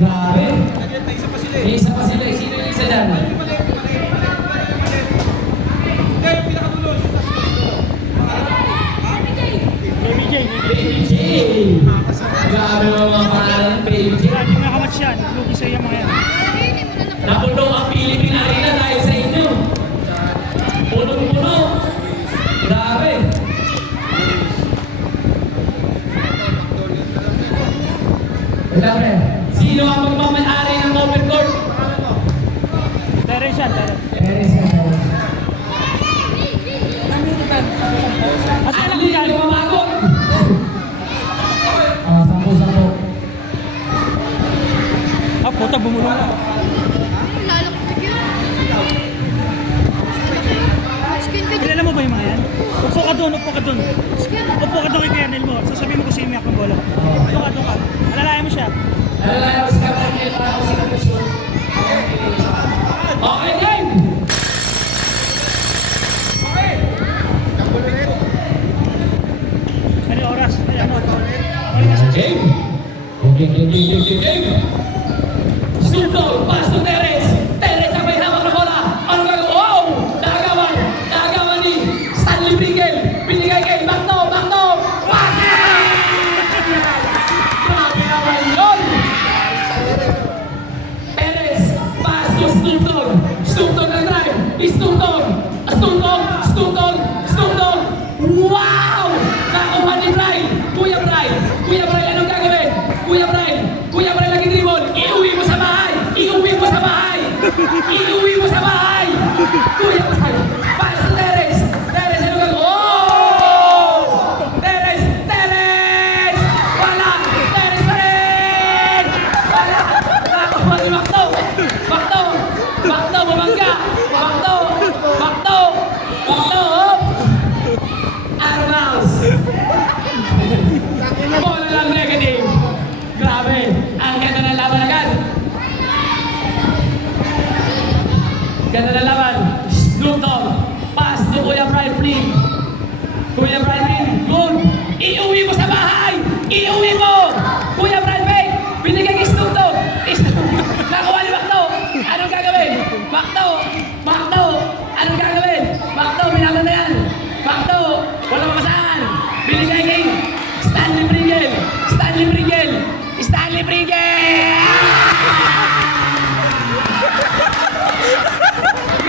Grabe. May isa pa sila. Sino yung isa dyan? Baby J. Grabe mga pangalan, Baby J. Yung nakamatch yan, lugi sa iya mga yan. Napulong ang Philippine Arena dahil sa inyo. Punong-puno. Grabe. Grabe. Sino ang magmamayari ng open court? Terence yan, Terence. Perez yan. At At alam ko least, yan, hindi mamagot. Sampo-sampo. puta, bumulong na. Kilala mo ba yung mga yan? Upo ka doon, upo ka doon. Upo ka doon kay Kernel mo. Sasabihin mo kung sino yung akong bola. Upo ka doon ka. Alalayan mo siya. Alalayan mo si Kapatid para ko sila mission. Okay, game! Ano yung oras? Ayan mo. Game! Game! Sultong, pass to Teres! Teres ang may hawak na bola! Ano gagawin? Wow! Naagawan! Naagawan ni Stanley Pringle! Binigay kay Magno! Wasa! Grabe naman yun! Teres, pass to Sultong! Sultong na drive! Sultong! Wow! Nakuha ni Brian! Kuya Brian, anong gagawin? Kuya Brian lagi dribble! Iuwi mo sa bahay! Kuya Brian! Para sa Teres! Teres, ano gagawin? Oh! Teres! Wala! Teres pa rin! Wala! Nakuha ni Macdo! Bumangga! Macdo! Out of bounds! Bola lang negative! Grabe! Ang ganda ng laban agad! Ganda ng laban! Snoop Dogg! Pass to Kuya Brian Flynn! Good! Iuwi mo sa bahay! Iuwi mo! Kuya Brian Flynn! Binigay kay Snoop Dogg! Nakuha ni Macdo! Anong gagawin? Macdo! Anong gagawin? Macdo, binaba na yan! Macdo! Wala mapasaan! Binigay kay Stanley Pringle!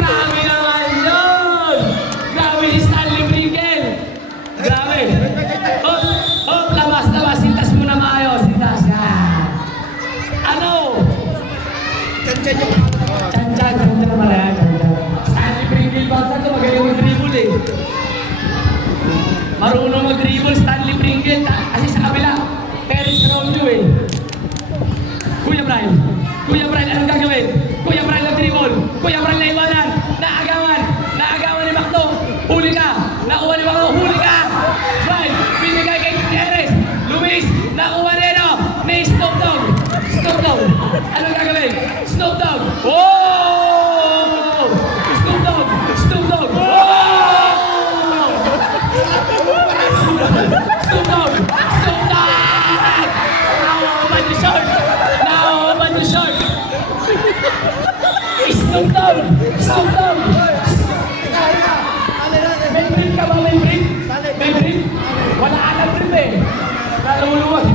Grabe naman yun! Grabe si Stanley Pringle! Grabe! Hop! Labas! Sintas mo na maayos! Sintas! Yan! Ano? Chan pala yan! Stanley Pringle ba? Saan ito magaling mag-dribble eh? Marunong mag-dribble Stanley Pringle kasi sa kabila Terence Romeo eh. Kuya Brian, anong gagawin? Kuya Brian nag-dribble. Kuya Brian naiwanan. Naagawan ni Macdo. Huli ka. Nakuha ni Macdo. Huli ka. Brian, binigay kay Terence. Luis, nakuha ni Snoop Dogg. Anong gagawin? Snoop Dogg. Oh! Snoop Dogg. Oh! Snoop Dogg! Naoman yung short! Snoop Dogg! May brief ka ba? May brief? Wala ka ng brief eh. Naluluwag.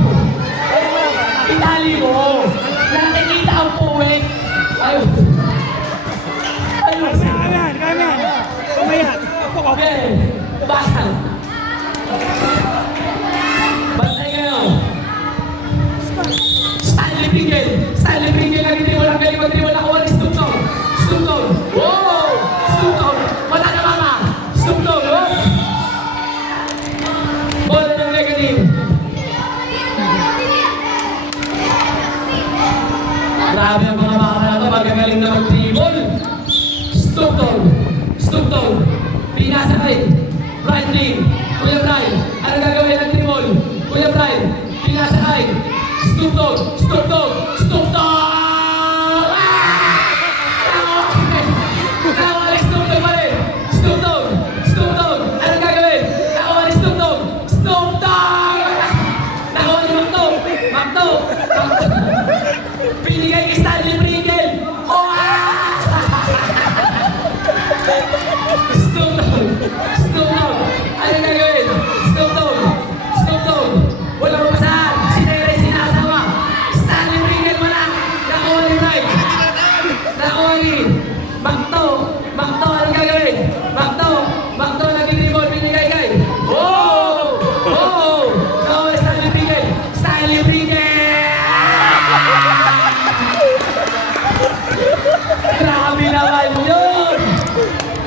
Itali mo. Nakikita ang puwek. Ayun. Kaya. Kumaya. Okay. Basal. Bantay kayo. Stanley Pringle lagi din walang galing mag-dribble. Nakuha ni Snoop Dogg. Wow! Snoop Dogg. Wala na mama. Snoop Dogg. Oh! Bola ng negative. Grabe ang mga baka na ito. Magagaling na mag-dribble. Snoop Dogg. Pinasakay. Brian Flynn. Kuya Brian. Anong gagawin ng dribble? Kuya Brian. Pinasakay. Snoop Dogg. Nakawali Snoop Dogg pa rin. Snoop Dogg. Anong gagawin? Nakawali Snoop Dogg. Nakawali Macdo. Binigay kay Stanley Pringle. Oh! Snoop Dogg. Snoop Dogg. Ano gagawin? Snoop Dogg. Snoop Dogg. Walang masahan. Sinere, sinasama. Stanley Pringle mo lang. Nakuha ni Mike. Nakuha ni Magto. Magto, anong gagawin? Magto. Magto, nag-dribble. Binigay kay. Oh! Oh! Nakuha ni Stanley Pringle. Stanley Pringle! Grabe naman yun!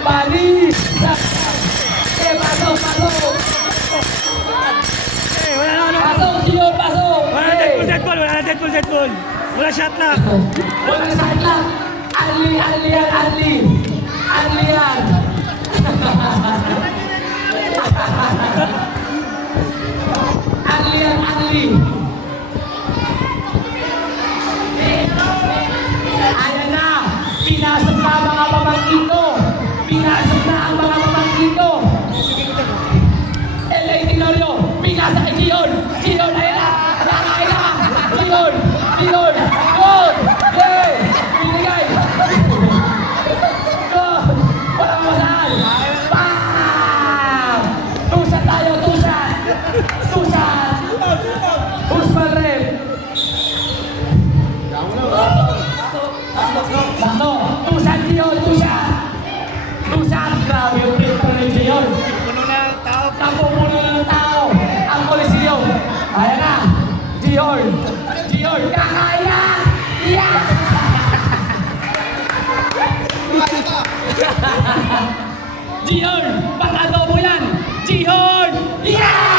Panis! Pasok! Pasok! Eh, wala na ano. Pasok! Sino? Pasok! Wala na Deadpool. Wala shot na. Walang saan lang! Arli yan! Arli! Ayan na! Pinasok na ang mga pamangkin ko! Pinasok na ang mga pamangkin ko! LA Tenorio! Pinasa kay Gion! Gion! Ayan na! Ayan na! Gion! Gion! Gion! Yay! Binigay! Gion! Walang masahan! Bam! Tusan tayo! Tusan! Tusan! Usman Rep! Bakto! Tusan Gion! Tusan! Tusan! Grabe yung pinto ng Gion! Napupuno na ng tao ang Coliseo. Ayan na. Gion. Gion. Kakaya. Yes! Gion. Pang-adobo yan. Gion. Yeah!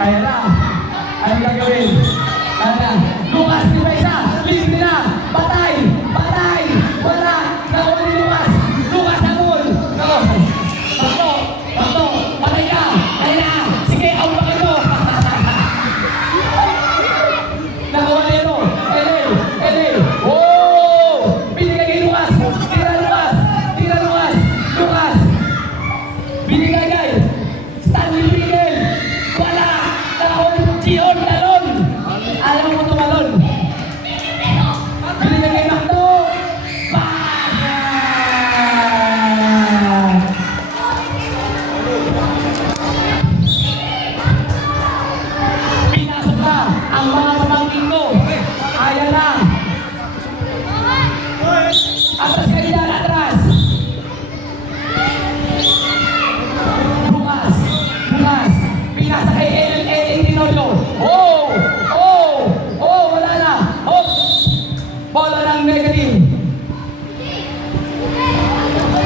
Ayan na. Anong gagawin? Ayan na. Lucas di ba isa? Libre na. Patay. Patay. Wala. Nakuha ni Lucas. Lucas na goal. Bakto. Bakto. Patay ka. Ayan na. Sige, awakan mo. Nakuha ni ano? LA. Oh! Binigay kay Lucas. Tira Lucas. Tira Lucas. Lucas. Binigay kay Stanley Pringle. Wala. Nakuha ni Gion Talon. Alam mo tumalon. Binigay kay Bakto. Pinasok na ang mga pamangkin ko. Ayan na. Atras ka dyan, atras. Bukas. Pinasa kay LA Tenorio. Oh! Wala na. Oh! Bola ng negative.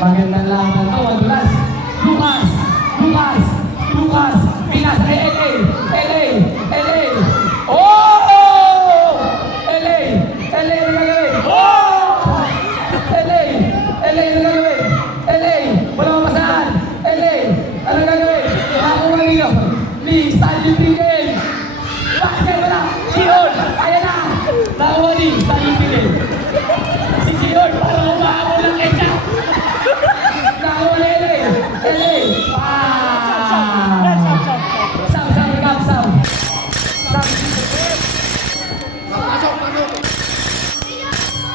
Magandang lang na ito, madulas. Lucas. Pinasa kay LA. Oh! LA na gagawin. Oh! LA na gagawin. Wala mapasahan. Ano gagawin? Nakakuha ninyo. Ni Stanley Pringle. Basket wala. Gion. Ayan na. Nakakuha ni Stanley Pringle. Si Gion parang umahabol ng ketchup. Nakakuha ni LA. Sam.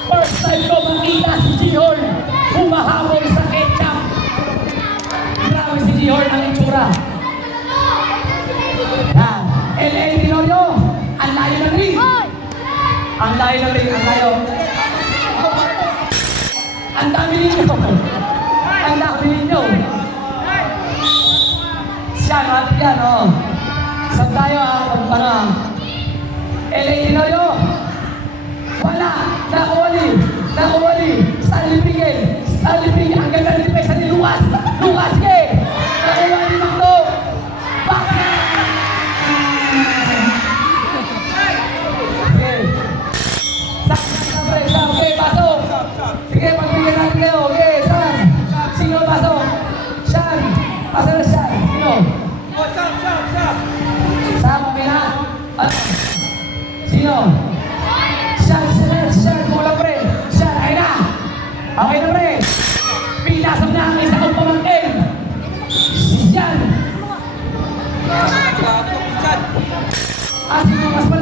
First time ko makita si Gion humahabol sa ketchup. Grabe si Gion ang itsura. Yan. LA Tenorio. Ang layo ng ring. Ang layo. Ang dami ninyo. Yan, oh. Saan tayo, LA Tenorio. Wala. Nakuha ni Stanley Pringle. Ang ganda ng depensa ni Lucas. Ke. Nakuha ni Magto. Bakit? Sam. Okay, pasok. Sige, pagbigyan natin kayo. Okay, Sam. Sino pasok? Sean. Pasok na Sean. Sino? Sam, okay na? Sino? Sean. Kulang pre. Sean, ayun na. Okay na pre. Pinasok na ang isa kong pamangkin.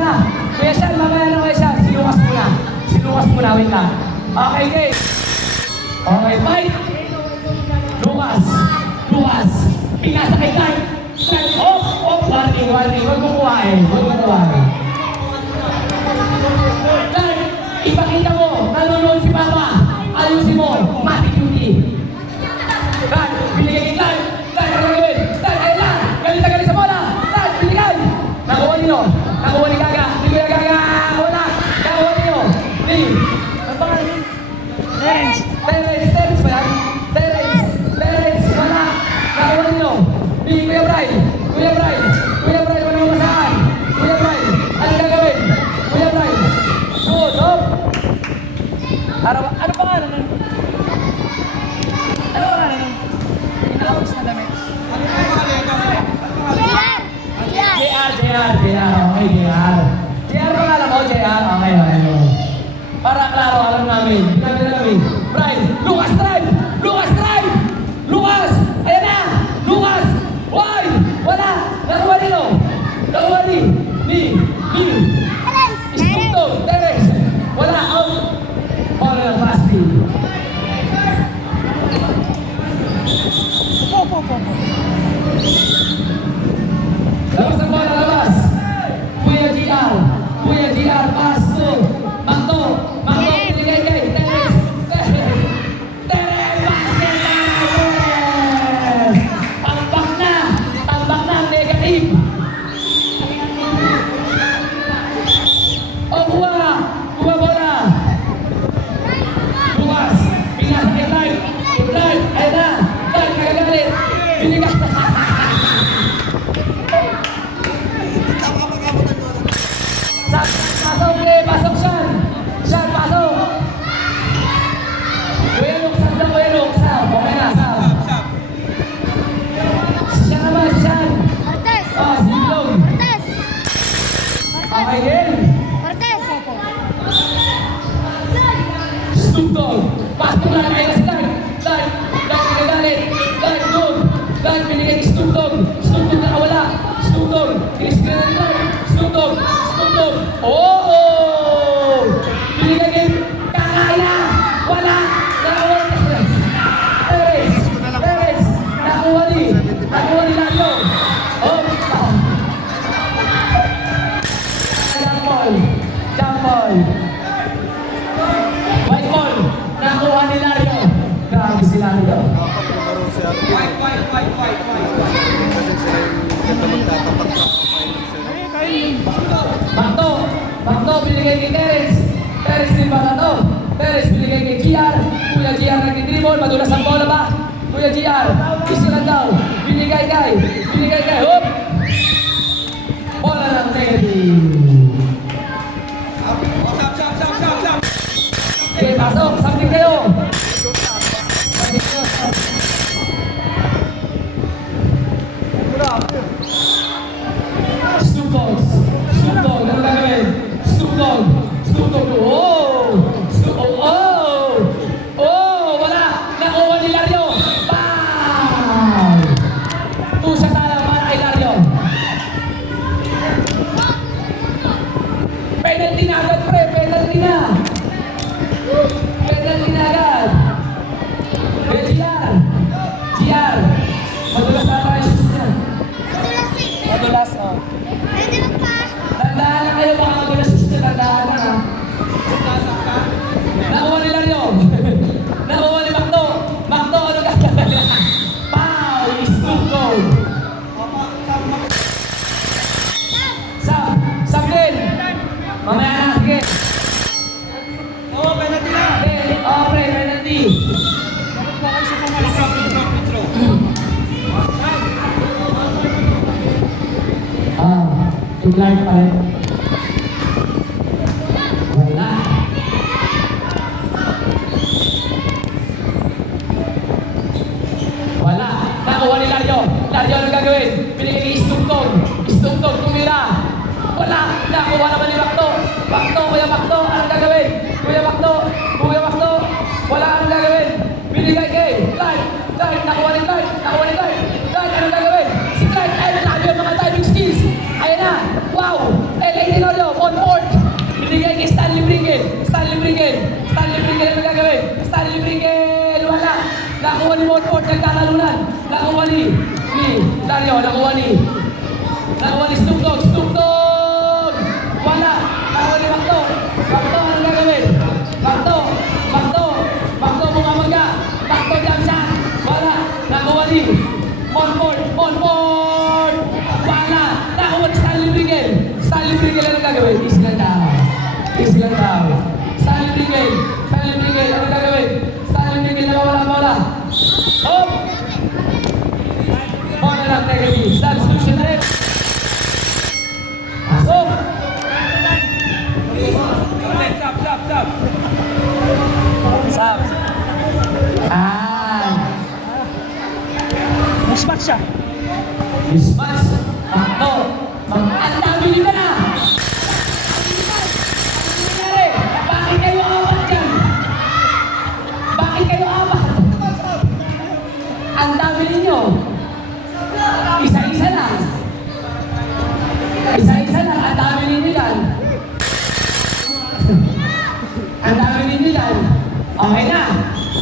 muna. Kuya Sean, mamaya na Kuya Sean. Si Lucas muna. Si Lucas muna, wait lang. Okay, okay. Okay, fight! Lucas! Lucas! Pinasa kay Clark! Clark, warning, warning. Huwag mo kuhain. Huwag mo kuhain. Clark, ipakita mo. Nanonood si Papa. Ayusin mo. Matic duty. Clark, binigay kay Clark. Clark, ano gawin? Clark, ayun lang. Galit na galit sa bola. Clark, binigay. Nakuha niyo. Nakuha ni Gaga. Hindi ko yung Gaga. Wala. Nakuha niyo. Ni. Ang pangalan yun? Terence. Terence ba yan? Terence, wala. Nakuha niyo. Ni Kuya Brian. Kuya Brian, wala mo masaan. Kuya Brian, ano gagawin? Kuya Brian. Good, up. Ano pangalan nun? Ano pangalan nun? Inakawis na damit. JR. Okay, JR. JR pangalan mo, JR. Okay. Para klaro, alam namin. Brian, Lucas, drive! Lucas! Ayan na! Lucas! Why? Wala! Nakuha niyo! Ni! Istuntog! Terence! Wala! Out! Bola ng basket. Opo. Labas ang bola, labas! Kuya GR, pass to Makto, binigay kay Terence, basket! Tambak na ang negative. Kuha bola. Lucas, pinasa kay Clark, ayun na, Clark, nagagalit, binigay. Pasok Sean! Sean, pasok! Kuya Luke, Sam. Okay na, Sam. Si Sean naman, si Sean. Si Ilong. Okay, game. Stupdog. Pasok lang kayo si Clark. Clark, nagagalit. Clark, good. Clark, binigay ni Stupdog. Stupdog nakawala. Stupdog. Kiniscreen na ni Clark. Stupdog. Binigay kay Kakaya! Wala! Nakuha ni Terence! Nakuha ni Lalo! Jump ball! White ball! Nakuha ni Lario! Grabe si Lario! Makto, binigay kay Terence din ba na to? Terence binigay kay GR. Kuya GR nag-dribble, madulas ang bola ba? Kuya GR, isa lang daw. Binigay kay, hop! Bola ng negative. Okay, pasok, something kayo. Snoop Dogg, ano gagawin? Snoop Dogg, wala! Nakuha ni Lario! Bang! Tusa tala para kay Lario. Penalty na agad, pre! Penalty na agad! GR! Madulas na tayo siya. Madulas, oh. Tandaan na kayo, baka madulas siya. Tandaan na, ha? Nakuha ni Lario. Nakuha ni Makto. Makto, ano gagawin? Pow! Snoop Dogg. Sam din. Mamaya na, sige. Penalty na! Pre, penalty. Dapat po kayo sa pumalakap. Si Clark pa rin. Wala. Nakuha ni Lario. Ano gagawin? Binigay ni Snoop Dogg, tumira. Wala. Nakuha naman ni Makto. Kuya Makto, anong gagawin? Kuya Makto. Wala, anong gagawin? Binigay kay Clark. Nakuha ni Clark. Clark, anong gagawin? Si Clark, ay, nalabi ang mga diving skills. Ayan na. Wow. Dario, nakuha ni Snoop Dogg. Snoop Dogg! Wala! Nakuha ni Bakto. Bakto, anong gagawin? Bakto! Bakto, bumamaga. Bakto, jump shot. Wala! Nakuha ni Monfort. Wala! Nakuha ni Stanley Brigel. Stanley Brigel, anong gagawin? Easy lang daw. Stanley Brigel, anong gagawin? Stanley Brigel, nawawala. Oh! Bola lang, negative. Substitution rin. Pasok! Sab. Mismatch siya. Mismatch. Bakto. Ang dami nila na. Bakit kayo apat dyan? Ang dami ninyo. Isa-isa lang. Ang dami ninyo yan. Okay na.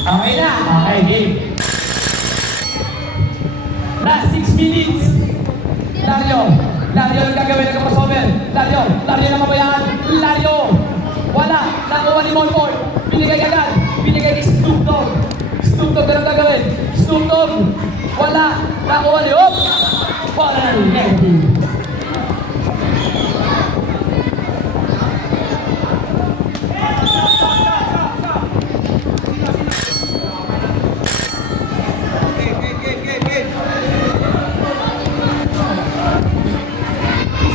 Okay, game. Last 6 minutes. Dario, ang gagawin ng crossover. Dario na mabayaan. Wala. Nakuha ni Monfort. Binigay kay Snoop Dogg. Anong gagawin? Snoop Dogg. Wala. Nakuha ni Hop. Bola na rin. Negative.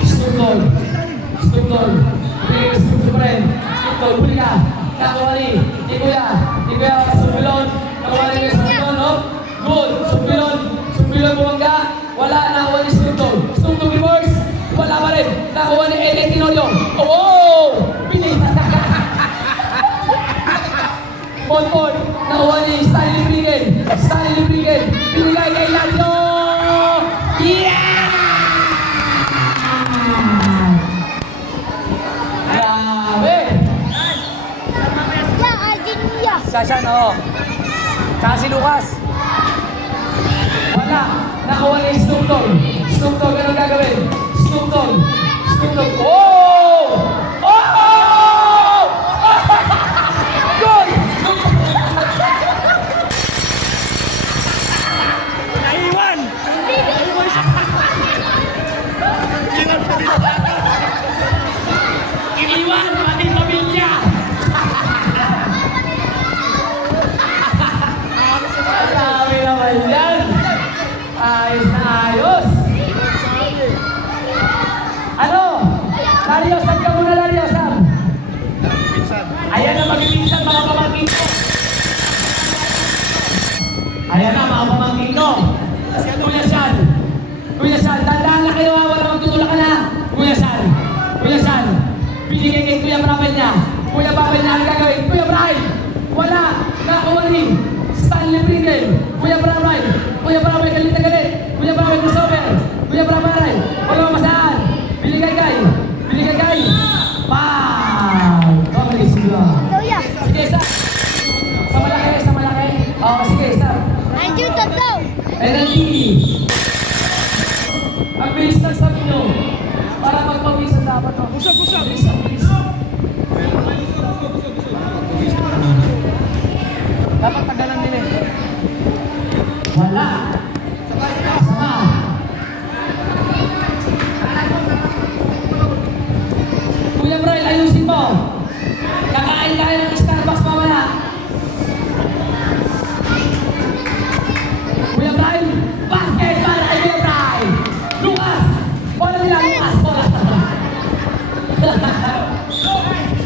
Snoop Dogg. Huli ka. Nakuha ni Kuya. Sumbilon. Nakuha ni Snoop Dogg, no? Good. Sumbilon bumangga. Wala. Nakuha ni Snoop Dogg. Snoop Dogg reverse. Wala pa rin. Nakuha ni Eddie Tenorio. Oh! Pinita. Monfort. Nakuha ni Stanley Brigel. Binigay kay Ladio. Yeah! Sasha, no? Tsaka si Lucas. Wala. Nakuha ni Snoop Dogg. Anong gagawin? Snoop Dogg. Oh! Good! Naiwan! Iniwan pati pamilya! Marami naman yan! Ayos na ayos! Ano? Dario, saan ka muna, Dario? Saan? Ayan na magpipinsan mga pamangkin ko! Kuya San, tandaan na kayo ha, wala magtutulak ka na! Kuya San, binigay kay Kuya Brabel niya. Kuya Brabel na ang gagawin. Kuya Brabel! Wala! Nakuha rin! Stanley Brigel! Kuya Brabel, galit na galit! Kuya Brabel, crossover! Kuya Brabel! Wala masaan! Binigay kay! Bam! Okay, sige lang. Sige, stop! Sa malaki! Oo, sige, stop! Energy! Ang bilis ng sabi nyo! Para magpawisan dapat. Usap! Dapat tagalan din eh. Wala. Sama. Kuya Brian, ayusin mo. Kakain tayo ng Starbucks mamaya. Kuya Brian, basket para kay Kuya Brian. Lucas! Bola nila, Lucas! Bola.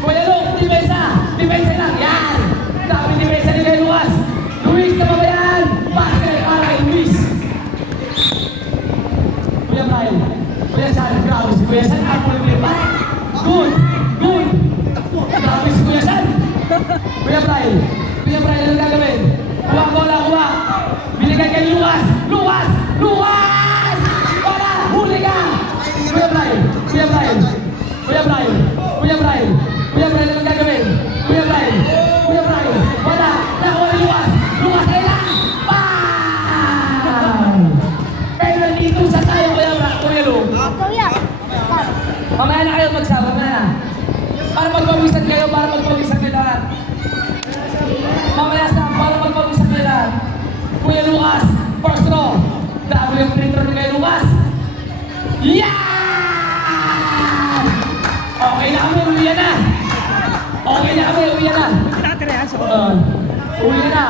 Kuya Luke, depensa lang. Yan! Grabe depensa ni Kuya Lucas. Luis na babayan! Basket para kay Luis. Kuya Brian, Kuya San, grabe si Kuya San. Good! Grabe si Kuya San. Kuya Brian, anong gagawin? Kuha bola. Binigay kay Lucas! Bola! Huli ka! Kuya Brian, anong gagawin? Kuya Brian, wala! Nakuha ni Lucas! Lucas, kailan! Bam! Penalty to Saan kayo para magpag-isa kayo lahat? Mamaya sa para magpag-isa kayo lahat. Kuya Lucas, first row. Dami yung printer ni Kuya Lucas. Yeah! Okay na kami, uwi na. Okay na kami, uwi na. Nakatira yan sa Uwi na.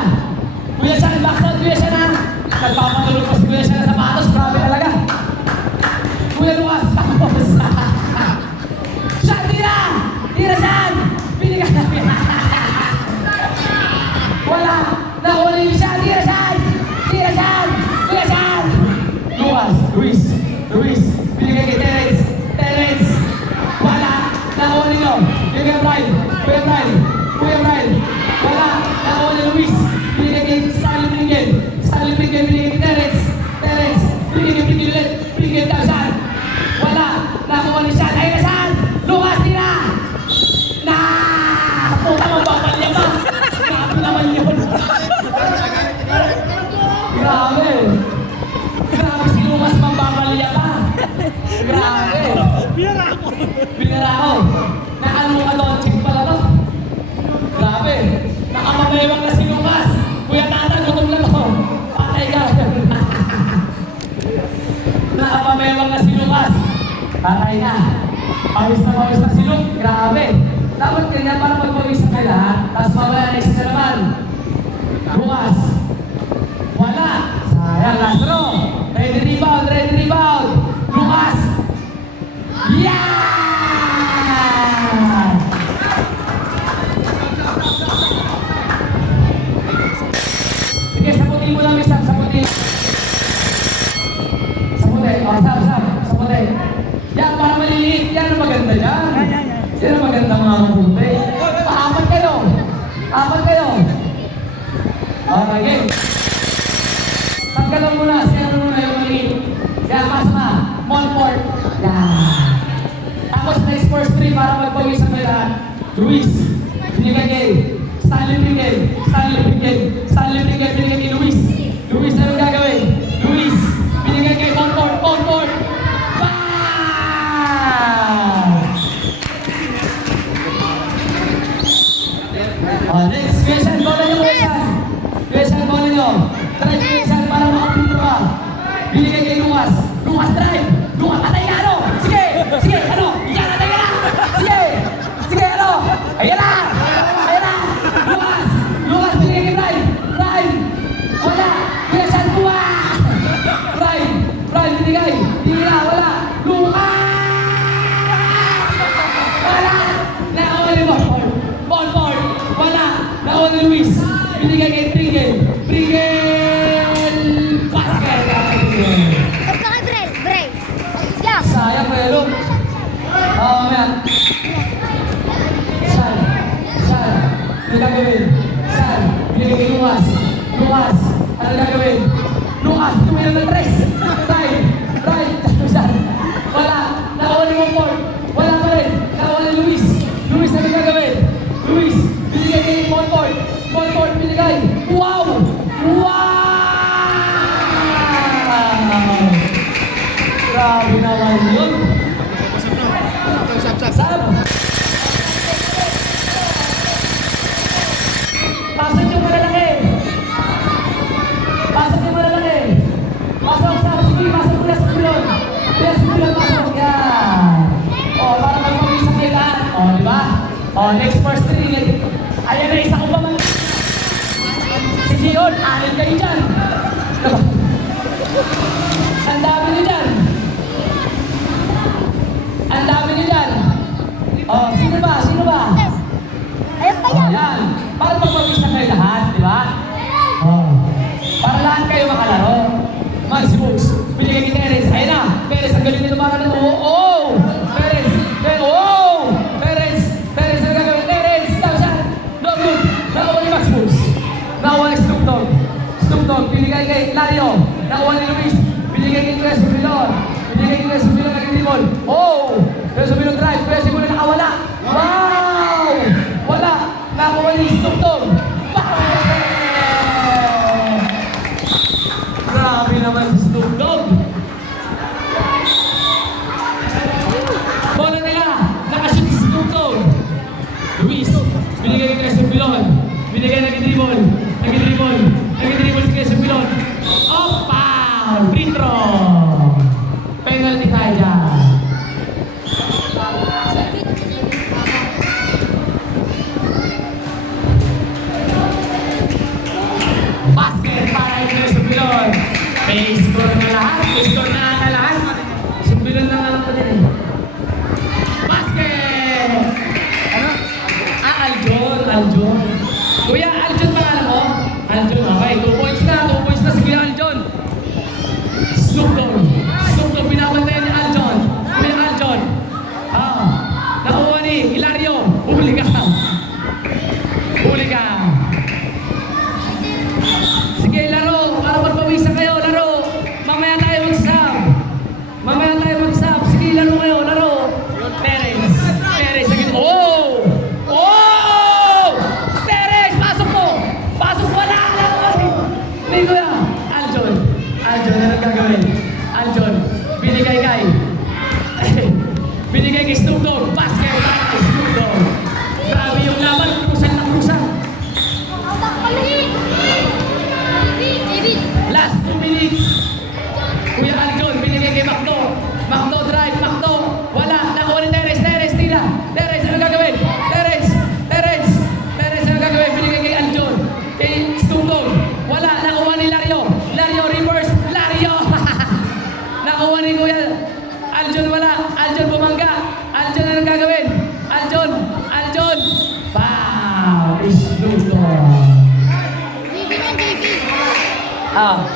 Kuya siya, backside, kuya siya na. Nagpapatulog pa si kuya siya na sapatos. Grabe talaga. Kuya Lucas, tapos. Siya, tira! Tira siyan! Binigay namin. Wala! Nakuha siya! Tira siyan! Tira siyan! Kuya siyan! Lucas, Luis, binigay kay Terence. Terence! Wala! Nakuha ninyo. Kuya Brian! Wala! Nakuha ni Luis. Binigay kay Stanley Pringel. Binigay kay Terence. Binigay kay Pringel ulit. Binigay kay Tarzan. Wala! Nakuha ni Sean. Ayun na Sean! Lucas, tira! Puta mo ba? Palya ba? Grabe naman yun. Grabe. Grabe si Lucas mambabalya pa. Grabe. Bira ako. Binira ako. Naano ka doon? Check pala to. Grabe. Nakamamewang na si Lucas. Kuya Tata, gutom lang ako. Patay ka. Nakamamewang na si Lucas. Patay na. Pawis na si Luke. Grabe. Dapat ganyan para magpag-isa kayo lahat. Tapos mamaya next na naman. Lucas. Wala. Sayang, last row. Ready rebound. Lucas. Yeah! Sige, saputin mo lang, Sam. Saputin. O, saputin. Yan, para maliliit. Yan ang maganda dyan. Yan ang maganda mga kumpe. Apat kayo. Okay, game. Tanggalan muna. Sino muna yung maliit. Yan, pasa na. Monfort. Yan. Tapos next first three para magpawisan kayo lahat. Luis. Binigay kay Stanley Pringel. Binigay kay Luis. Luis, anong gagawin? Luis. Binigay kay Monfort. Next, Kuya bola nyo. Try Kuya para makapinto ka. Binigay kay Lucas. Lucas, drive! Lucas, patay ka, ano? Sige, ano? Yan, patay ka na! Sige, ano? Ayan na! Lucas, binigay kay Brian! Wala! Kuya San, kuha! Brian, binigay! Wala! Lucas! Wala! Nakuha ni Monfort! Wala! Nakuha ni Luis! Binigay kay Pringel! Basket! Sayang, Kuya Luke! Mamaya! San! Ano gagawin? San! Binigay kay Lucas! Ano gagawin? Lucas! Tumira ng tres! Right! San! Wala! Nakuha ni Monfort! Wala pa rin! Nakuha ni Luis! Ano gagawin? Luis! Binigay kay Monfort! Binigay! Wow! Grabe naman yun! Sab! Pasok yung malalaki! Pasok, Sab! Sige, pasok mo na sa kulon! Pasok! Yan! O, para magpag-isa kayo lahat. O, di ba? O, next first three. Ayan na, isa ko pa man. Si Gion, anin kayo dyan. Ang dami nyo dyan. O, sino ba? Ayan. Para magpag-isa kayo lahat, di ba? O, para lahat kayo makalaro. Maxi Books, binigay kay Terence. Ayan na. Terence, ang galing nito para nito. Terence, ano gagawin? Terence, tapsan. Good. Nakuha ni Max Books. Nakuha ni Snoop Dogg, binigay kay Lario. Nakuha ni Luis. Binigay kay Kuya Subilon. Nag-dribble. Kuya Subilon drive. Kuya Subilon nakawala. Wow! Wala. Nakuha ni Snoop Dogg. Grabe naman si Snoop Dogg. Bola nila. Nakashoot si Snoop Dogg. tayo dyan. Basket para ito sa Sumbilon. May score na lahat. May score na lahat. Sumbilon na lang pa din eh. Basket! Ano? Aljon. Kuya, Aljon pangalan mo? Aljon, okay. 2 points na. 2 points na si Kuya Aljon. Snoop Dogg, binabantayan ni Aljon. Kuya Aljon. Nakuha ni Hilario. Huli ka. Sige, laro. Para magpawisan kayo, laro. Mamaya tayo mag-sub. Sige, laro kayo, laro. Terence, sige. Oh! Terence, pasok mo na. Hindi ko na. Aljon, ano gagawin? Aljon, binigay kay Snoop Dogg. Basket para kay Snoop Dogg. Grabe yung laban, krusan na krusan. Last 2 minutes. Kuya Aljon, binigay kay Macdo. Macdo drive, wala. Nakuha ni Terence, tira. Terence, ano gagawin? Terence, ano gagawin? Binigay kay Aljon. Kay Snoop Dogg. Wala. Nakuha ni Lario, reverse. Nakuha ni Kuya Aljon, wala. Aljon bumangga. Aljon, ano gagawin? Aljon. Wow!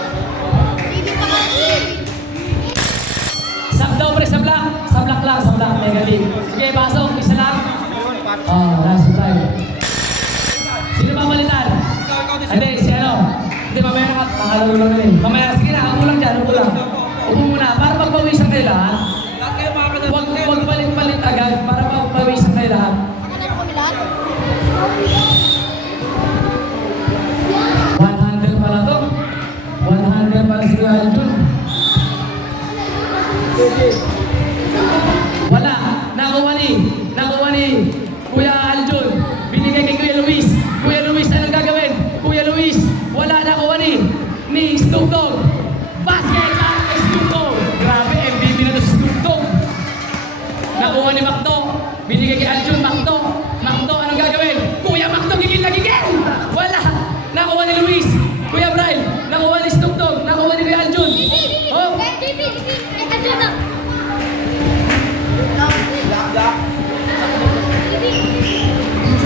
Snoop Dogg. Sablak lang. Negative. Sige, pasok. Isa lang. Last time. Sino papalitan? Hindi, si ano? Hindi, mamaya na. Makalaro lang na eh. Mamaya, sige na. Upo lang dyan. Upo muna. Para pagpawisan kayo lahat. Huwag palit-palit agad. Para pagpawisan kayo lahat. Pala to. 100 para si Kuya Aljon. Wala. Nakuha ni Kuya Aljon. Binigay kay Kuya Luis. Kuya Luis, anong gagawin? Kuya Luis, wala. Nakuha ni Snoop Dogg. Basket para kay Snoop Dogg. Grabe, MVP na to si Snoop Dogg. Nakuha ni Macdo. Binigay kay Aljon. Macdo, anong gagawin? Kuya Macdo, gigil na gigil. Wala. Nakuha ni Luis. Kuya Brian, nakuha ni Snoop Dogg. Nakuha ni Kuya Aljon. Oh.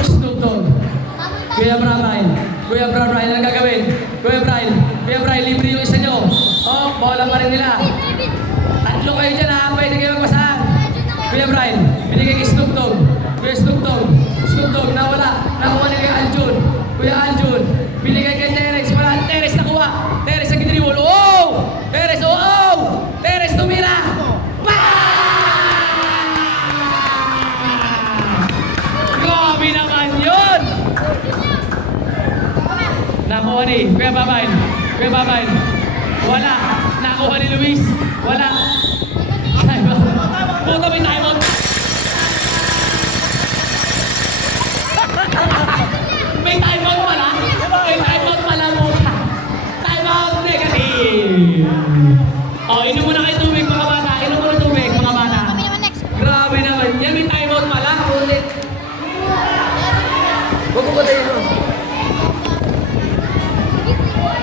Snoop Dogg. Kuya Brian, anong gagawin? Kuya Brian, libre yung isa nyo. Oh, bola pa rin nila. Tatlo kayo dyan ha, pwede kayo magpasahan. Kuya Brian, binigay kay Snoop Dogg. Snoop Dogg, nawala. Nakuha ni Kuya Aljon. Kuya Aljon, binigay kay Terence. Wala, Terence nakuha. Terence ang gidriwol. Oh! Terence tumira. Grabe naman yun! Nakuha ni Kuya Babayn. Wala. Nakuha ni Luis. Wala. Puto, may time out. May time out pala. Puta. Time out negative. Inom muna kayo tubig mga bata. Grabe naman. Yan, may time out pala. Ulit.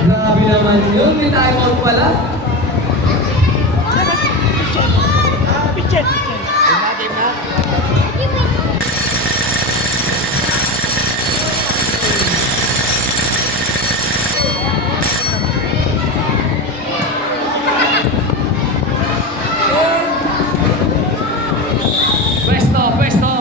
Grabe naman yun. May time out pala. Pitchet. Pwesto.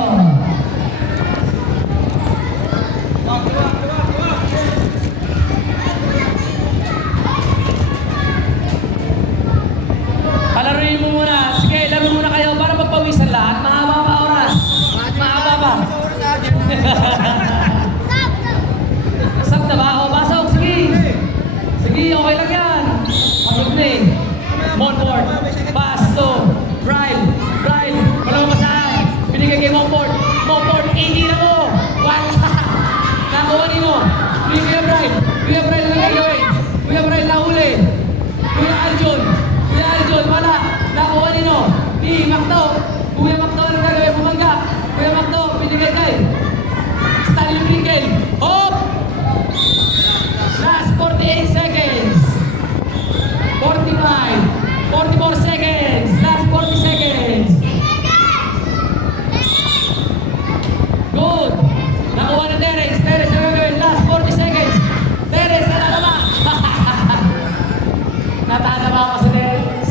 Palaruin mo muna. Sige, laro muna kayo para Ni Macdo. Kuya Macdo, anong gagawin? Bumangga. Kuya Macdo, binigay kay Stanley Pringle. Hop! Last 48 seconds. 45. 44 seconds. Last 40 seconds. Good. Nakuha na Terence. Terence, ano gagawin? Last 40 seconds. Terence, natatama. Natatama ako sa Terence.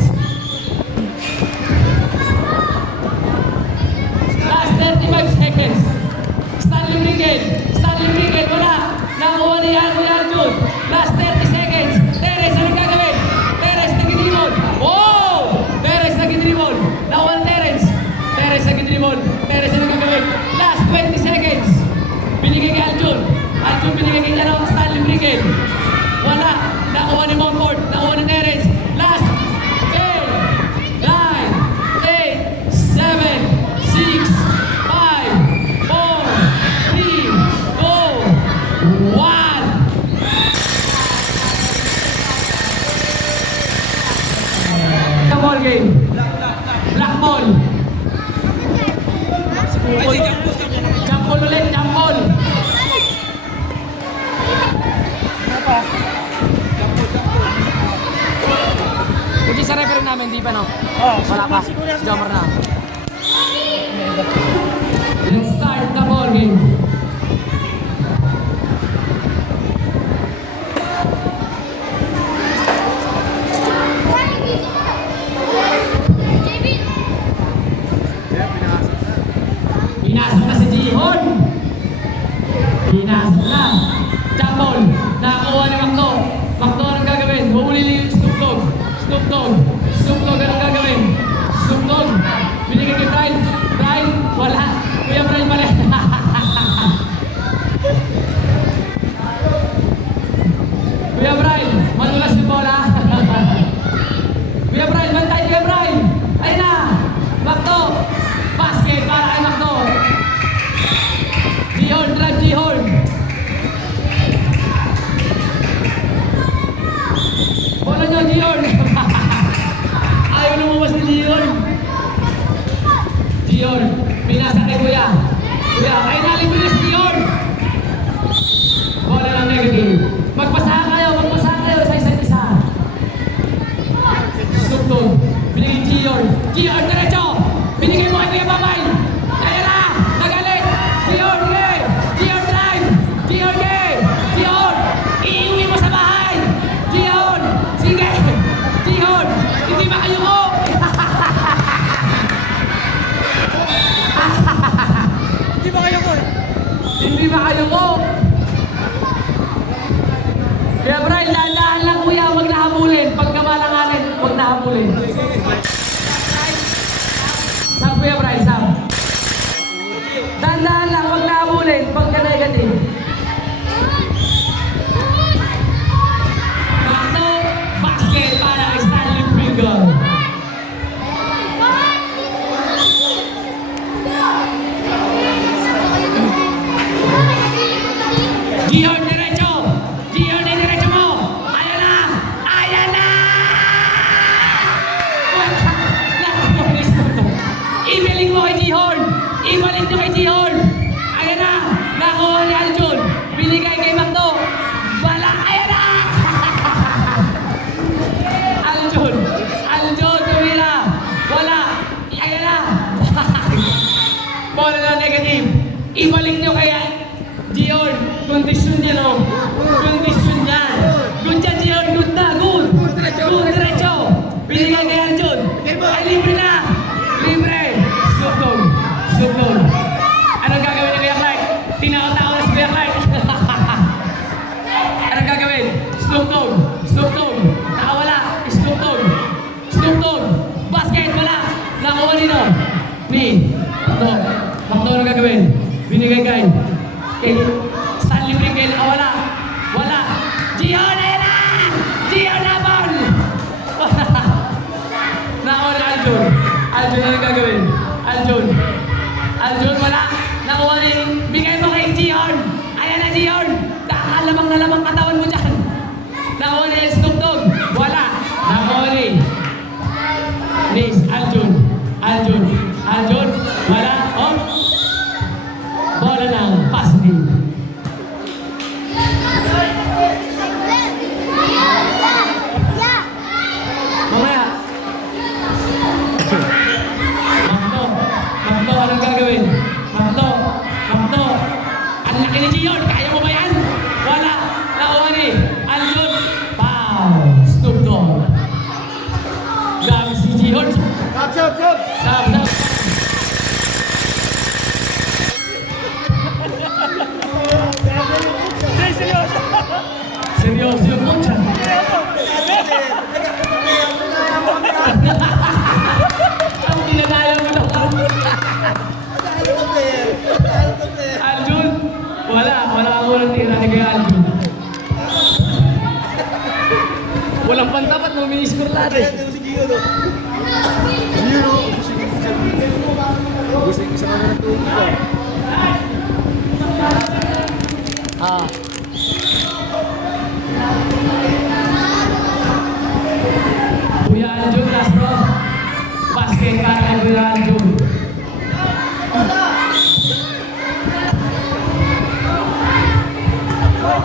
Last 35 seconds. Stanley Pringle. Stanley Pringle, wala. Nakuha na yan, Kuya Arjun. Last 30 seconds. Terence, anong gagawin? Terence, nag-dribble. Wow! Terence, nag-dribble. Nakuha na Terence. Terence, nag-dribble. Terence, anong gagawin? Last 20 seconds. Binigay kay Arjun. Arjun, binigay kay Stanley Pringle. Wala. Nakuha ni Montfort. Nakuha ni Terence. Last 10, 9, 8, 7, 6, 5, 4, 3, 2, 1. The ball game. Black ball. Jump ball ulit. Jump ball. Hindi sa referee namin, di pa no? Wala pa. Si Jomar na. Let's start the ball game. Pinasok na si Jihon. Pinasok na. Jump ball. Nakakuha ni Macdo. Macdo, anong gagawin? Huhuli ni Snoop Dogg. Snoop Dogg. Snoop Dogg, anong gagawin? Snoop Dogg. Binigay kay Brian. Brian, wala. Kuya Brian pala. Kuya Brian, manulas yung bola. Kuya Brian, bantay Kuya Brian. Ayun na. Macdo. Basket para kay Macdo. Jihon, drive Jihon. Bola nyo, Jihon. Ayaw lumabas ni Jihon. Jihon, pinasa kay Kuya. Kuya, kayo nalibilis Jihon. Bola ng negative. Magpasahan kayo sa isa't isa. Sugtog, binigay Jihon. Jihon, diretso. Binigay mo kay Kuya Babay. Kaya na, nagalit. Jihon, okay. Jihon, drive. Jihon, okay. Jihon, iiwi mo sa bahay. Jihon, sige. Jihon, hindi makayuko. Hindi ba kayo ko eh? Hindi makayuko. Kaya Brian, dahan-dahan lang Kuya, huwag nahabulin. Pag kamalanganin, huwag nahabulin. Sam, Kuya Brian, Sam. Dahan-dahan lang, huwag nahabulin. Pag ka-negative. Macdo, basket para kay Stanley Pringle. Jihon, diretso! Jihon, diretso mo! Ayan na! Ayan na! Ibalik mo kay Jihon! Ibalik nyo kay Jihon! Ayan na! Nakuha ni Aljun! Binigay kay Macdo! Wala! Ayan na! Aljun! Aljun! Tumira! Wala! Ayan na! Bola na negative! Ibalik nyo kaya Jihon! Kondisyon niya no! Kondisyon niya! Good yan Jihon! Good na! Good! Good! Diretso! Binigay kay Aljun! Ay libre na! Libre! Snoop Dogg! Snoop Dogg! Anong gagawin ni Kuya Clark? Tinakot-takot na si Kuya Clark! Anong gagawin? Snoop Dogg! Snoop Dogg! Nakawala! Snoop Dogg! Snoop Dogg! Basket! Wala! Nakuha nino! Ni! Macdo! Macdo, anong gagawin? Binigay kay Stanley Pringle! Wala! Wala! Jihon! Ayan na! Jihon na ball! Nakuha ni Aljun! Aljun, anong gagawin? Aljun! Aljun, wala! Nakuha ni... Bigay mo kay Jihon! Ayan na Jihon! Alamang na lamang katawan mo dyan! Nakuha ni Snoop Dogg! Wala! Nakuha ni... Aljun! ate. Ah. Kuya Aljun, last bro. Basket para kay Kuya Aljun.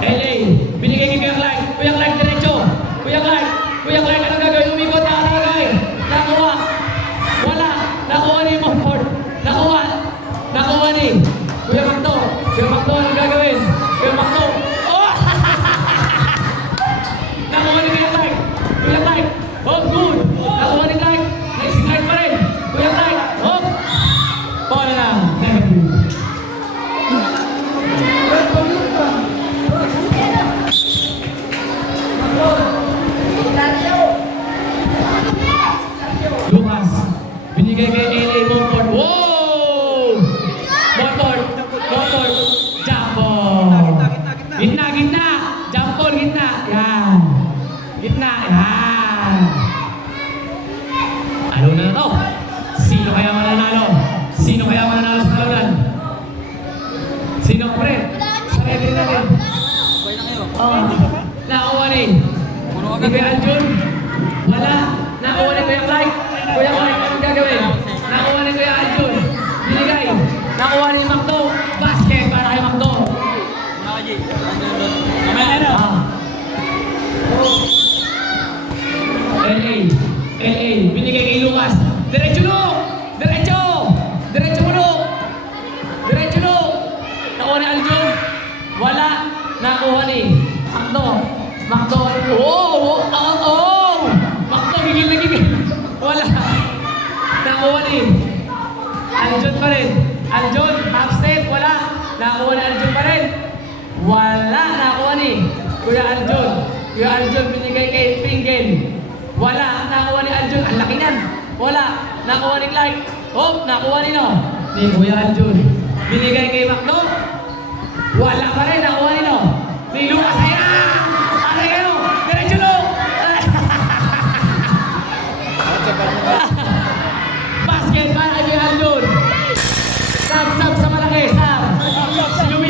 LA, binigay kay Kuya Clark. Kuya Clark, diretso. Kuya Clark, anong gagawin? Umikot na gagawin. Nakuha. Wala. Nakuha ni Montfort. Nakuha ni. Kuya Macdo, anong gagawin? Kuya Macdo. Oh! Nakuha ni Kuya Clark. Oh, good. Nakuha ni Clark. Nice Clark pa rin. Kuya Clark. Oh! Bola na. Thank you. Lucas, binigay kay LA Montfort. Wow! Montfort, jumbo. Gitna. Jumbo, gitna. Yan. Gitna, yan. Ano na to? Sino kaya mananalo sa talunan? Sino, pre? Sa referee natin. Oh, nakuha ni. Ni Kuya Aljun. Wala. Nakuha ni Kuya Clark. Kuya Clark, anong gagawin? Nakuha ni Kuya Aljun. Binigay. Nakuha ni Macdo. Basket para kay Macdo. LA, binigay kay Lucas. Diretso mo! Nakuha ni Aljun. Wala. Nakuha ni Macdo. Oh! Macdo, gigil. Wala. Nakuha ni Aljun pa rin. Aljun, half step. Wala. Nakuha ni Aljun pa rin. Wala. Nakuha ni Kuya Aljun, binigay kay Pringel. Wala. Nakuha ni Aljun. Ang laki niyan. Wala. Nakuha ni Clark. Oh, nakuha ni Kuya Aljun. Binigay kay Macdo. Wala pa rin. Nakuha ni Ni Lucas. Aray kayo. Diretso no. Basket para kay Kuya Aljun. Sab sa malaki.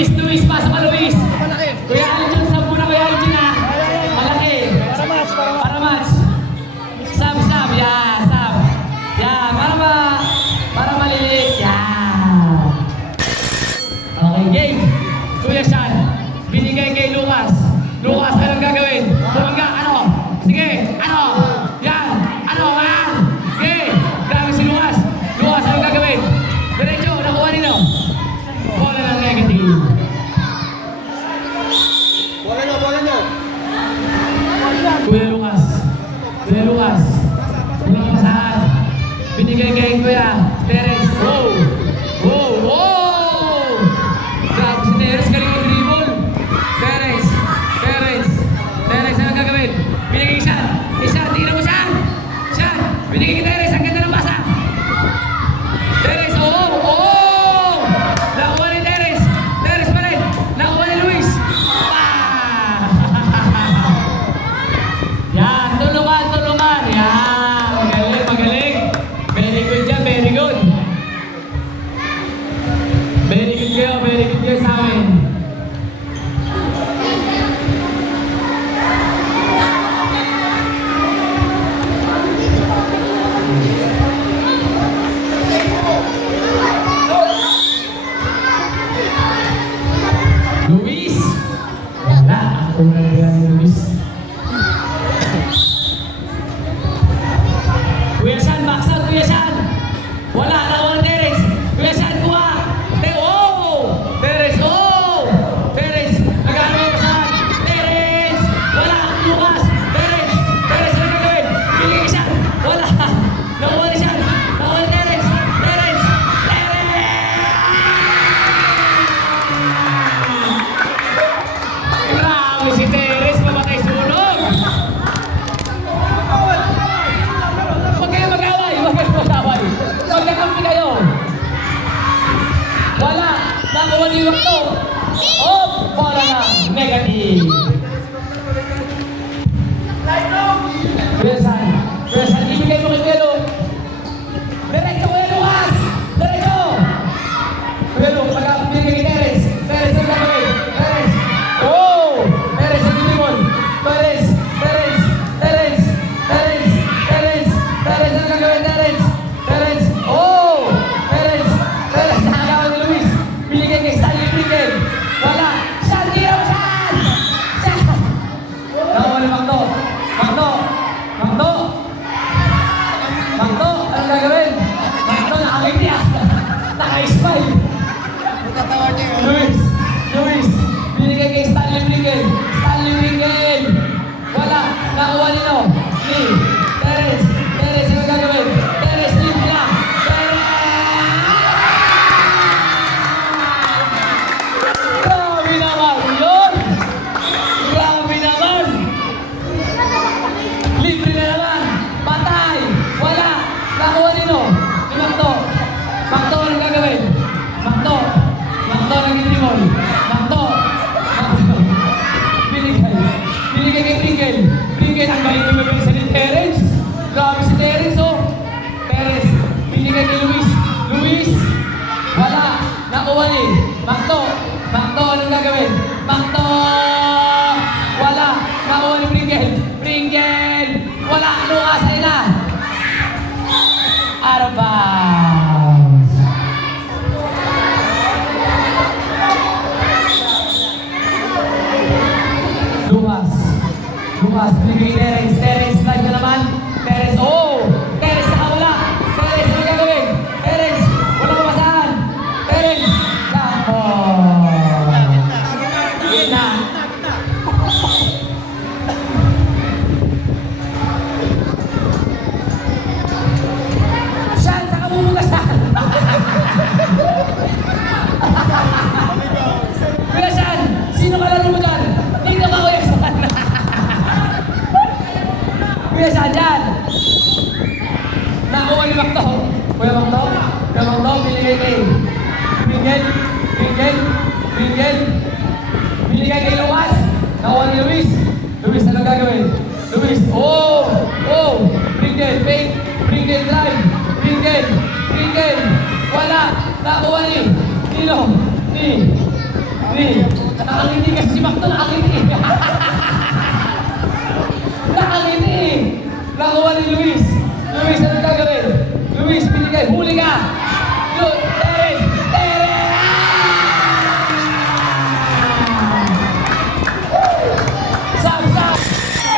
Si Luis. Pasa pa Luis. Kuya Aljun, sab muna Kuya Aljun ha. Malaki. Para match. Sab. Yan. Sab. Yan. Para maliliit. Yan. Okay, game. Kuya Sean, binigay kay Lucas. Lucas, anong gagawin? Bumangga, ano? Sige, ano? Yan. Okay. Grabe si Lucas. Lucas, anong gagawin? Diretso, nakuha nino. Bola ng negative. Bola nyo. Kuya Lucas. Walang masahan. Binigay kay Kuya Terence. Wow! Grabe si Terence, galing mag-dribble. Terence, anong gagawin? Binigay kay Sean. Tingnan mo Sean. Binigay kay Terence, ang ganda ng basa. Terence, nakuha ni Terence pa rin. Nakuha ni Luis. Yan, tulungan. Yan, magaling. Very good yan, very good. Very good kayo sa amin. Luis. Wala, ako na yan ni Luis. Kuya Sean, box out, Kuya Sean. Wala, nakuha ng Terence. Kuya Sean, kuha. Terence, nag-ano mo saan? Terence, wala. Lucas, Terence, ano gagawin? Bili kay Sean. Wala. Nakuha ni Sean. Nakuha ni Terence. Grabe si Terence, mamatay sunog. Huwag kayo mag-away. Magkakampi kayo. Wala. Nakuha ni Macdo. Bola na. Negative. Kuya San, Naka-smile. Luis. Binigay kay Stanley Pringle. Stanley Pringle. Wala. Nakuha nino. Ni. Terence. Ano gagawin? Terence, lead na. Grabe naman yun. Grabe naman. Libre na naman. Patay. Wala. Nakuha nino. Ni Makto. Makto, anong gagawin? Makto nag-dribble. Makto. Binigay kay Pringle. Pringle, ang galing tumibig sa ni Terence. Grabe si Terence, oh. Terence, binigay kay Luis. Wala. Nakuha ni Makto, anong gagawin? Makto. Wala. Nakuha ni Pringle. Wala. Luka sa ila. Arabas. Lukas, binigay Terence. Terence, slide na naman. Terence, oh! Terence, nakawala. Terence, ano gagawin? Terence, walang mabasahan. Terence, kako. Gina. Siyan, saan ka pupunta saan? Kuya Siyan, sino ka laro mo dyan? Dito ka, Kuya Siyan. Kuya Siyan, yan. Nakuha ni Makto. Kuya Makto, binigay kay binigay kay Lukas. Nakuha ni Luis. Luis, ano gagawin? Luis, oh! Pringle, fake. Pringle, drive. Pringle. Wala. Nakuha ni Nino. Nakangiti kasi si Makto, nakangiti. Nakuha ni Luis. Luis, ano gagawin? Luis, binigay. Huli ka. Terence. Sam.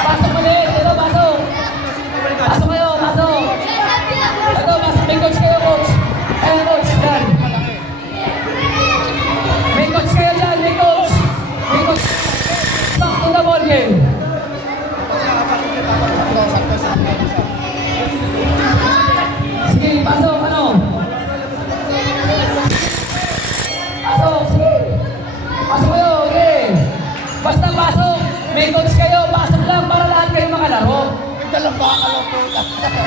Pasok ulit. Ito, pasok. Pasok kayo. Ito, may coach kayo, coach. Ayan, coach. Yan. May coach kayo dyan. May coach. Stop to the ball game. Sige, pasok, ano? Pasok, sige. Pasok kayo, okay. Basta pasok. May coach kayo, pasok lang para lahat kayo makalaro. May dalang bakal ang puta.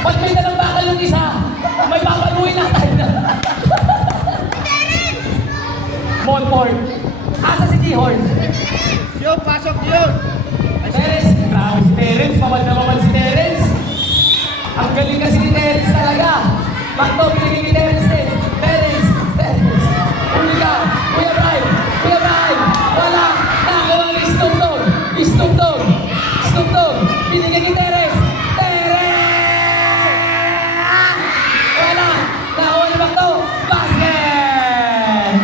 Ba't may dalang bakal yung isa? May papaluin na tayo na. Monfort. Asa si Gihorn? Yun, pasok yun. Terence. Grabe si Terence. Pamad si Terence. Ang galing kasi ni Terence talaga. Makto, binigay ni Terence din. Terence. Huli ka. Kuya Brian. Wala. Nakuha ni Snoop Dogg. Binigay ni Terence. Wala. Nakuha ni Makto. Basket.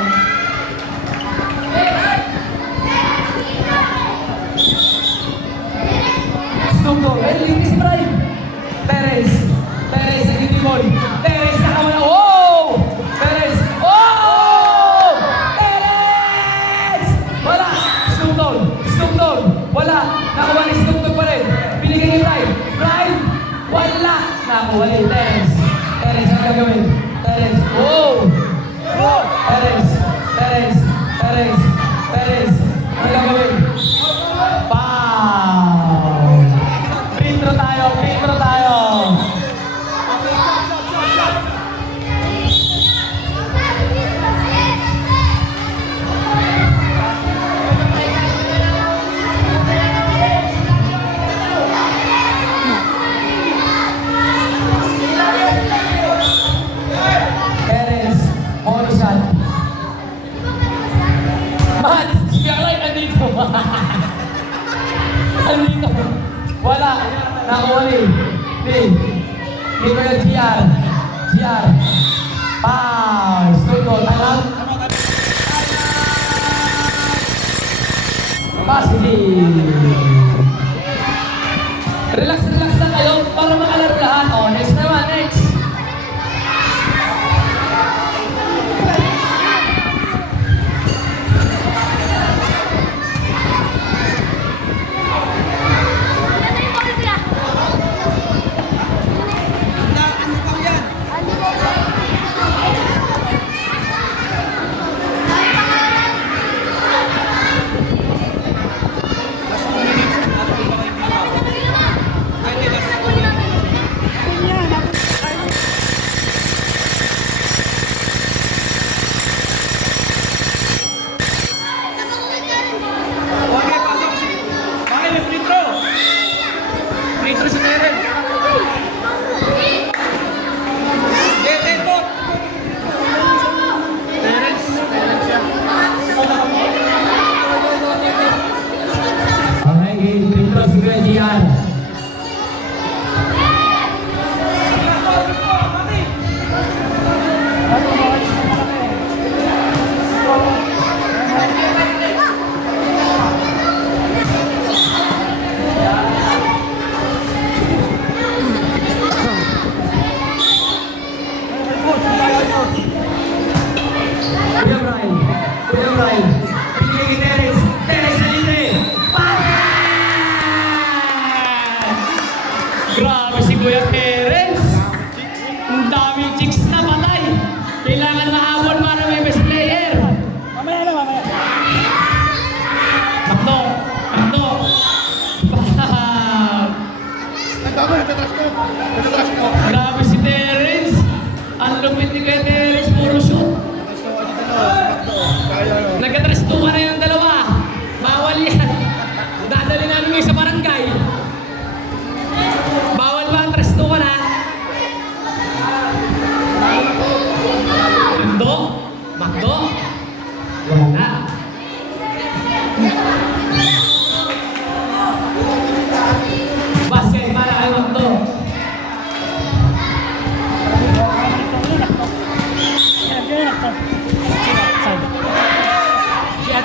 Snoop Dogg. Ay, linis si Brian. Terence, nag-dribble. Terence, nakawala. Oh! Terence! Wala! Snoop Dogg. Wala! Nakuha ni Snoop Dogg pa rin. Binigay ni Brian. Wala! Nakuha ni Terence. Terence, ang gagawin? Terence. Oh! Terence. Ang gagawin? Foul! Free throw tayo. Terence, all shot. Mahat, Skyline, andito. Wala. Nakuha ni Kuya GR. Snoop Dogg, alam? Relax lang kayo para makalaro lahat. Oh, next naman, next.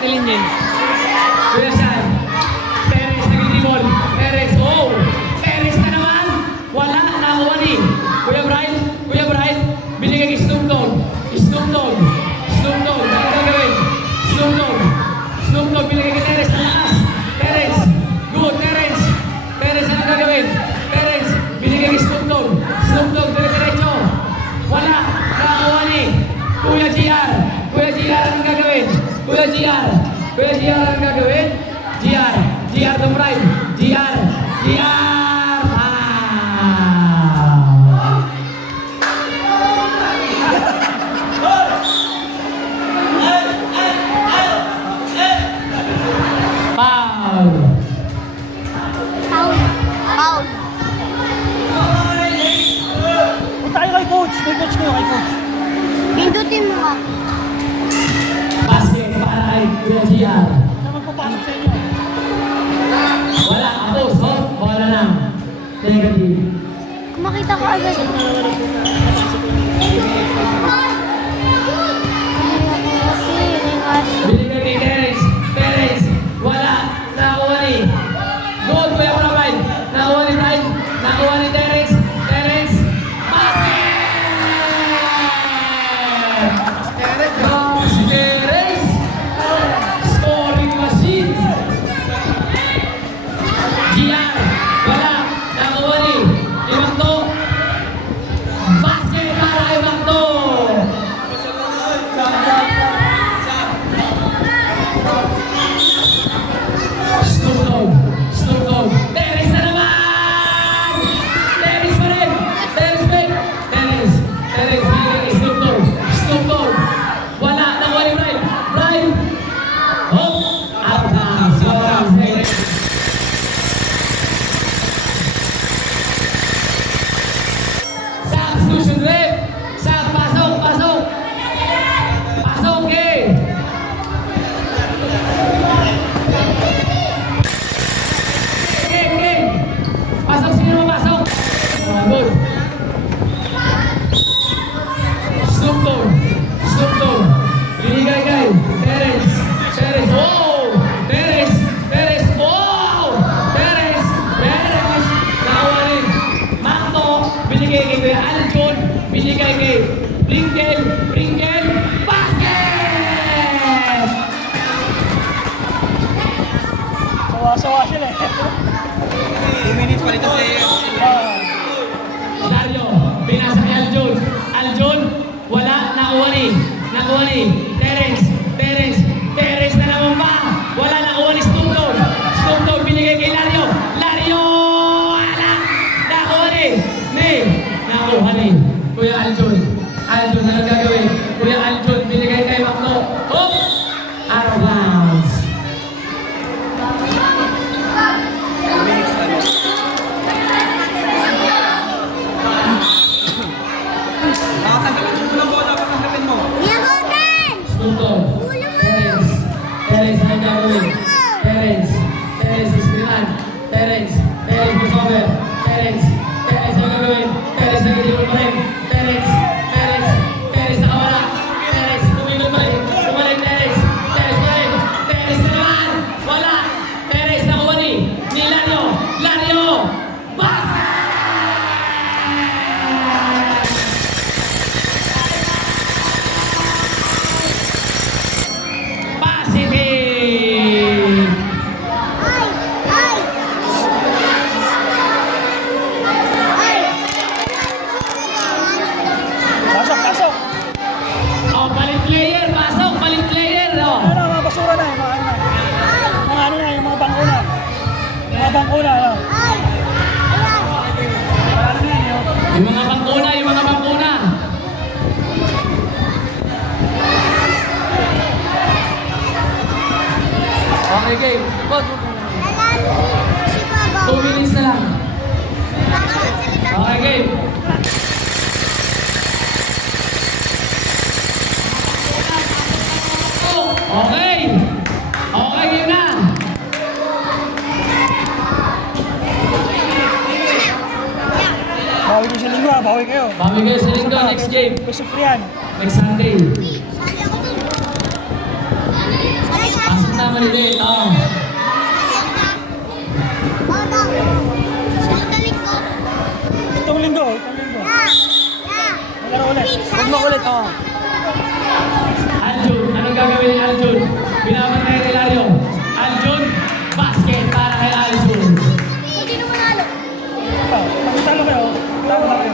Evelyn James. Kuya Sean. Perez nag-dribble. Perez, oh! Perez na naman! Wala, nakuha ni. Kuya Brian, binigay kay Snoop Dogg. Snoop Dogg, ano gagawin? Snoop Dogg, binigay kay Perez na lakas. Perez, good, Perez, ano gagawin? Perez, binigay kay Snoop Dogg, dire-diretso. Wala, nakuha ni. Kuya GR, anong gagawin? Kuya GR, anong gagawin? GR to Brian, GR! Foul! Punta kayo kay coach. May coach kayo kay coach. Pindutin mo nga. Basket para kay Kuya GR. Na magpapasok sa inyo. Wala, tapos, oh, bola na. Negative. Makita ko agad. Binigay kay Perez, wala, nakuha ni. Good, Kuya Kurabay, nakuha ni Brian, nakuha ni Terence, basket! Si Terence, scoring machine. GR, wala, nakuha ni Imagdo. Basket para kay Imagdo. Snoop Dogg. Terence na naman! Terence pa rin! Terence! Binigay kay Snoop Dogg. Wala, nakuha ni Brian. Oh! Out of bounds. Substitution rep. Pasok, okay. Game. Pasok, sino pasok? Good. Snoop Dogg. Binigay kay Terence. Oh! Terence. Oh! Terence. Nakuha rin. Makto. Binigay kay Kuya Aljon. Binigay kay Pringle. Basket! Sawa-sawa sila eh. 2 minutes pa rin ito player. Dario, pinasa kay Aljon, wala, nakuha ni. Terence na naman ba? Wala, nakuha ni Snoop Dogg, binigay kay Lario, wala, nakuha ni. Kuya Aljon, ano gagawin? Kuya Aljon, binigay kay Makno. Oh! Out of bounds. Tanggapin mo lang bola, tanggapin mo. Yagoten! Snoop Dogg. Terence, ano gagawin? Terence, ispiran. Terence, crossover. Terence, ano gagawin? Terence, nag-dribble pa rin. Terence, nakawala. Terence, tumigil pa rin. Bumalik, Terence pa rin. Terence na naman. Wala. Terence, nakuha ni Lario. Basket! Positive! Pasok. Oh, palit player, pasok, oh. Ano, mga basura na eh. Mga ano na, yung mga bangko na. Mga bangko na, ano. Ano na yun, Yung mga bangkuna. Okay, game. 2 minutes na lang. Okay, game. Okay, game na. Bawi ko sa linggo, bawi kayo. Bawi kayo sa linggo, next game. Kay Supriyan. Next Sunday. Pasok na maliliit. Oo. Itong linggo. Malaro ulit. Huwag mo ulit, oo. Aljun, anong gagawin ni Aljun? Binabantay ni Lario. Aljun, basket para kay Aljun. Pag talo kayo, talo na kayo.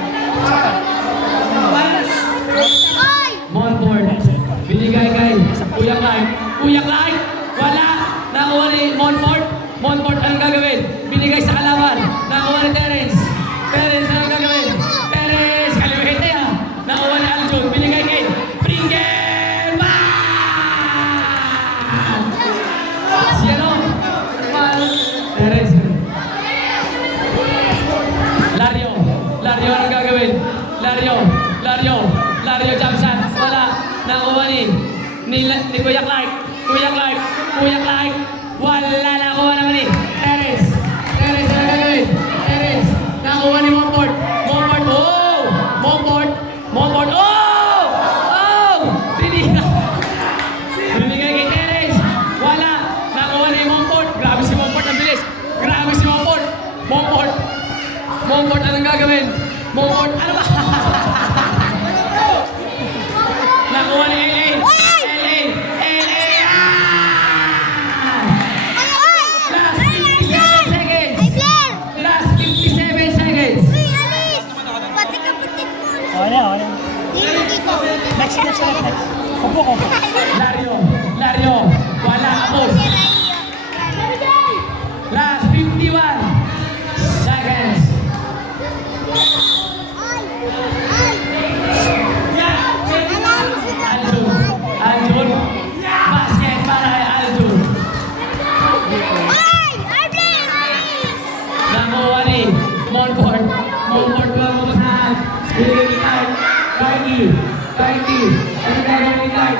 Monfort, binigay kay Kuya Clark. Kuya Clark, wala. Nakuha ni Monfort. Monfort, anong gagawin? Binigay sa kalaban. Nakuha ni Terence. Terence, anong gagawin? Terence, kalimuhin ha. Nakuha ni Aljun. Binigay kay Pringle. Bam! Si ano? Terence. Lario. Lario, anong gagawin? Lario. Lario jump shot. Wala. Nakuha ni Kuya Clark. Kuya Clark. Wala. Nakuha naman ni Terence. Terence, anong gagawin? Terence. Nakuha ni Momport. Oh! Momport. Oh! Binigay kay Terence. Wala. Nakuha ni Momport. Grabe si Momport. Ang bilis. Grabe si Momport. Momport, anong gagawin? Momport, ano ba? Nakuha ni LA. Last 57 seconds. Okay na. Next. Upo ko. Lario. Wala, kapos. Last 51 seconds. Aljun. Basket para kay Aljun. Nakuha ni Monfort. Monfort wala mo sa binigay ni Clark. Carty. Ano gagawin ni Clark?